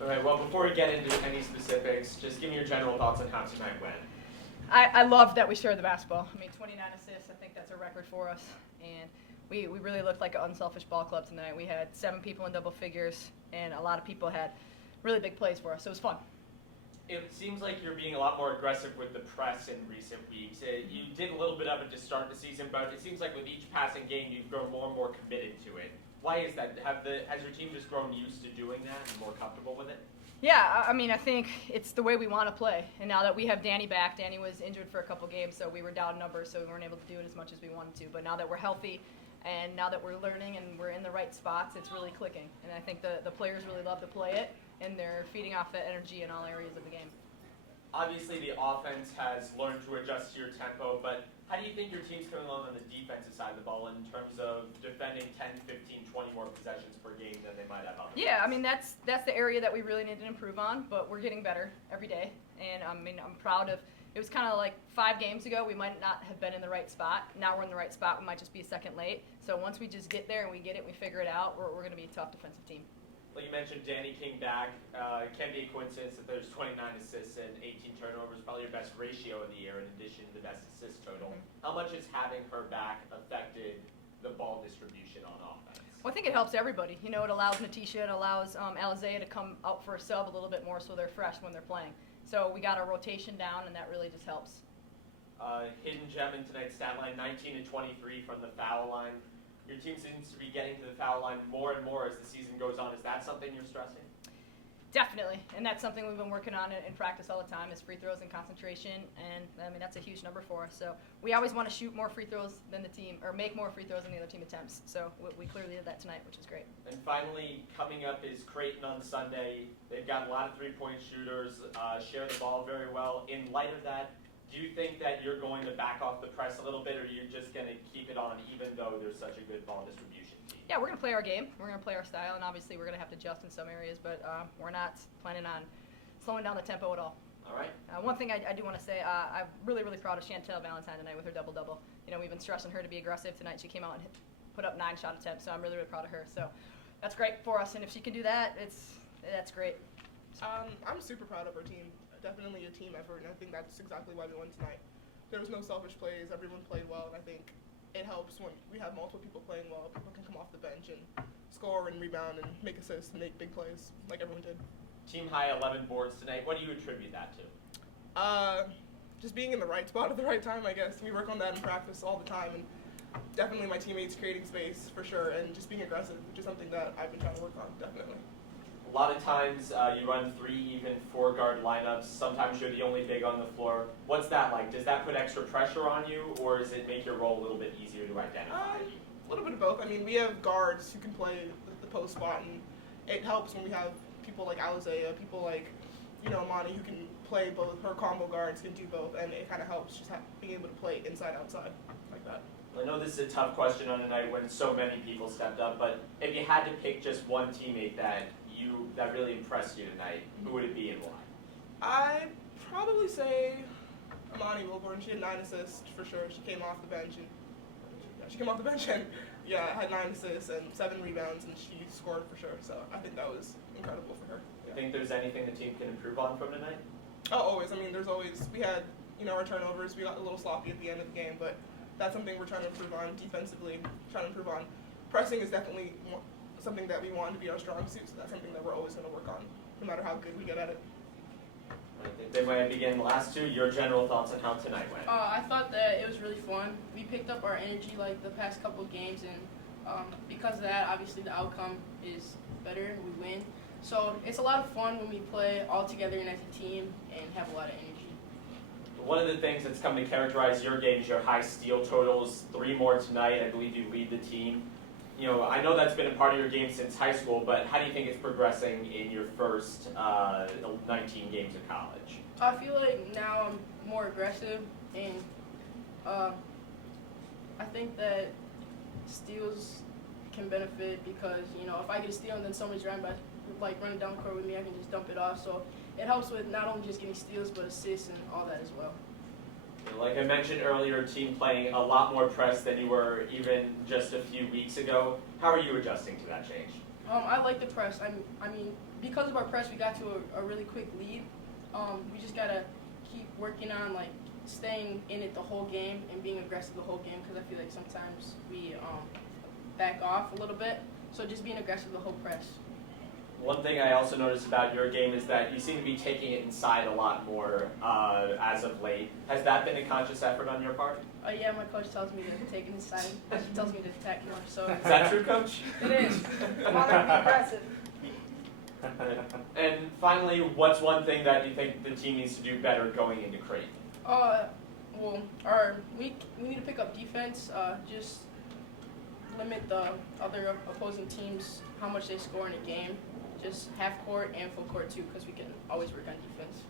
All right, well, before we get into any specifics, just give me your general thoughts on how tonight went. I love that we shared the basketball. I mean, 29 assists, I think that's a record for us. And we really looked like an unselfish ball club tonight. We had 7 people in double figures, and a lot of people had really big plays for us, so it was fun. It seems like you're being a lot more aggressive with the press in recent weeks. You did a little bit of it to start the season, but it seems like with each passing game, you've grown more and more committed to it. Why is that? Has your team just grown used to doing that and more comfortable with it? Yeah, I mean, I think it's the way we want to play. And now that we have Danny back, Danny was injured for a couple games, so we were down numbers, so we weren't able to do it as much as we wanted to. But now that we're healthy and now that we're learning and we're in the right spots, it's really clicking. And I think the players really love to play it, and they're feeding off that energy in all areas of the game. Obviously, the offense has learned to adjust to your tempo, but how do you think your team's coming along on the defensive side of the ball in terms of defending 10, 15, 20 more possessions per game than they might have on the Yeah, I mean, that's the area that we really need to improve on, but we're getting better every day. And I mean, I'm proud of it. Was kind of like 5 games ago, we might not have been in the right spot. Now we're in the right spot. We might just be a second late. So once we just get there and we get it, we figure it out, we're going to be a tough defensive team. Well, you mentioned Danny King back. It can be a coincidence that there's 29 assists and 18 turnovers, probably your best ratio of the year in addition to the best assist total. Mm-hmm. How much has having her back affected the ball distribution on offense? Well, I think it helps everybody. You know, it allows Natisha, it allows Alizea to come out for a sub a little bit more so they're fresh when they're playing. So we got our rotation down, and that really just helps. Hidden gem in tonight's stat line, 19 and 23 from the foul line. Your team seems to be getting to the foul line more and more as the season goes on. Is that something you're stressing? Definitely, and that's something we've been working on in practice all the time is free throws and concentration, and I mean that's a huge number for us. So we always want to shoot more free throws than the team, or make more free throws than the other team attempts. So we clearly did that tonight, which is great. And finally, coming up is Creighton on Sunday. They've got a lot of three-point shooters, share the ball very well. In light of that, do you think that you're going to back off the press a little bit, or you're just going to keep it on even though there's such a good ball distribution team? Yeah, we're going to play our game. We're going to play our style, and obviously we're going to have to adjust in some areas, but we're not planning on slowing down the tempo at all. All right. One thing I do want to say, I'm really, really proud of Shantelle Valentine tonight with her double-double. You know, we've been stressing her to be aggressive tonight. She came out and put up 9 shot attempts, so I'm really, really proud of her. So that's great for us, and if she can do that, that's great. I'm super proud of our team. Definitely a team effort, and I think that's exactly why we won tonight. There was no selfish plays. Everyone played well, and I think it helps when we have multiple people playing well. People can come off the bench and score and rebound and make assists and make big plays like everyone did. Team high 11 boards tonight. What do you attribute that to? Just being in the right spot at the right time, I guess. We work on that in practice all the time, and definitely my teammates creating space for sure, and just being aggressive, which is something that I've been trying to work on, definitely. A lot of times you run 3, even 4 guard lineups. Sometimes you're the only big on the floor. What's that like? Does that put extra pressure on you, or does it make your role a little bit easier to identify? A little bit of both. I mean, we have guards who can play the post spot, and it helps when we have people like Alizea, people like, Amani, who can play both. Her combo guards can do both, and it kind of helps just being able to play inside, outside, like that. I know this is a tough question on a night when so many people stepped up, but if you had to pick just one teammate that really impressed you tonight, who would it be and why? I'd probably say Amani Wilborn. She had 9 assists for sure. She came off the bench and had 9 assists and 7 rebounds, and she scored for sure. So I think that was incredible for her. You think there's anything the team can improve on from tonight? Oh, always. I mean, we had, our turnovers. We got a little sloppy at the end of the game, but that's something we're trying to improve on defensively, trying to improve on. Pressing is definitely something that we want to be our strong suit, so that's something that we're always going to work on, no matter how good we get at it. I think they might begin the last 2. Your general thoughts on how tonight went? I thought that it was really fun. We picked up our energy like the past couple of games, and because of that, obviously the outcome is better. We win. So it's a lot of fun when we play all together and as a team and have a lot of energy. One of the things that's come to characterize your game is your high steal totals. 3 more tonight. I believe you lead the team. I know that's been a part of your game since high school, but how do you think it's progressing in your first 19 games of college? I feel like now I'm more aggressive, and I think that steals can benefit because, if I get a steal and then somebody's running down the court with me, I can just dump it off. So it helps with not only just getting steals, but assists and all that as well. Like I mentioned earlier, team playing a lot more press than you were even just a few weeks ago. How are you adjusting to that change? I like the press. I mean, because of our press, we got to a really quick lead. We just gotta keep working on like staying in it the whole game and being aggressive the whole game, because I feel like sometimes we back off a little bit. So just being aggressive the whole press. One thing I also noticed about your game is that you seem to be taking it inside a lot more as of late. Has that been a conscious effort on your part? Yeah, my coach tells me to take it inside. She tells me to attack more. So Is that true, Coach? it is. Come on, be aggressive. And finally, what's one thing that you think the team needs to do better going into Creighton? Well, we need to pick up defense. Just limit the other opposing teams how much they score in a game. Just half court and full court too, because we can always work on defense.